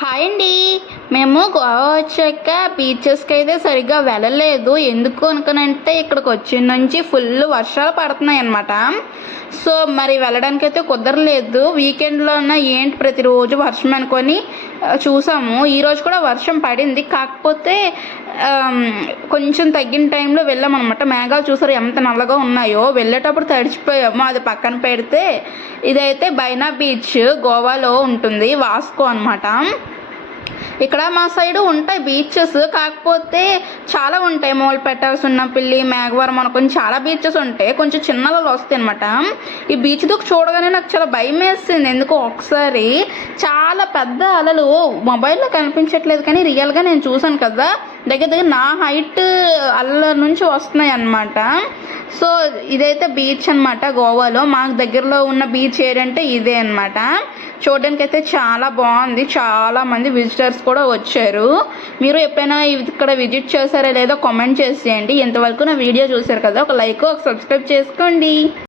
Hi అండి. మేము గోవా వచ్చాక బీచెస్కి అయితే సరిగ్గా వెళ్ళలేదు. ఎందుకు అనుకునంటే ఇక్కడికి వచ్చిన నుంచి ఫుల్ వర్షాలు పడుతున్నాయి అన్నమాట. సో మరి వెళ్ళడానికైతే కుదరలేదు. వీకెండ్లోన ఏంటి ప్రతిరోజు వర్షం అనుకొని చూసాము. ఈరోజు కూడా వర్షం పడింది, కాకపోతే కొంచెం తగ్గిన టైంలో వెళ్ళామన్నమాట. మేఘాలు చూసారు ఎంత నల్లగా ఉన్నాయో, వెళ్ళేటప్పుడు తడిచిపోయాము. అది పక్కన పెడితే ఇదైతే బైనా బీచ్ గోవాలో ఉంటుంది, వాస్కో అనమాట. ఇక్కడ మా సైడు ఉంటాయి బీచెస్, కాకపోతే చాలా ఉంటాయి. మూలపేట, సున్నపిల్లి, మేఘవరం అనుకుని చాలా బీచెస్ ఉంటాయి. కొంచెం చిన్న అలలు వస్తాయి అనమాట. ఈ బీచ్ దుక్కు చూడగానే నాకు చాలా భయం వేసింది. ఎందుకో ఒకసారి చాలా పెద్ద అలలు మొబైల్లో కనిపించట్లేదు, కానీ రియల్గా నేను చూసాను కదా, దగ్గర దగ్గర నా హైట్ అల్ల నుంచి వస్తున్నాయి అన్నమాట. సో ఇదైతే బీచ్ అనమాట గోవాలో. మాకు దగ్గరలో ఉన్న బీచ్ ఏంటంటే ఇదే అనమాట. చూడడానికి అయితే చాలా బాగుంది. చాలా మంది విజిటర్స్ కూడా వచ్చారు. మీరు ఎప్పుడైనా ఇక్కడ విజిట్ చేశారా లేదో కామెంట్ చేసేయండి. ఇంతవరకు నా వీడియో చూసారు కదా, ఒక లైక్ ఒక సబ్స్క్రైబ్ చేసుకోండి.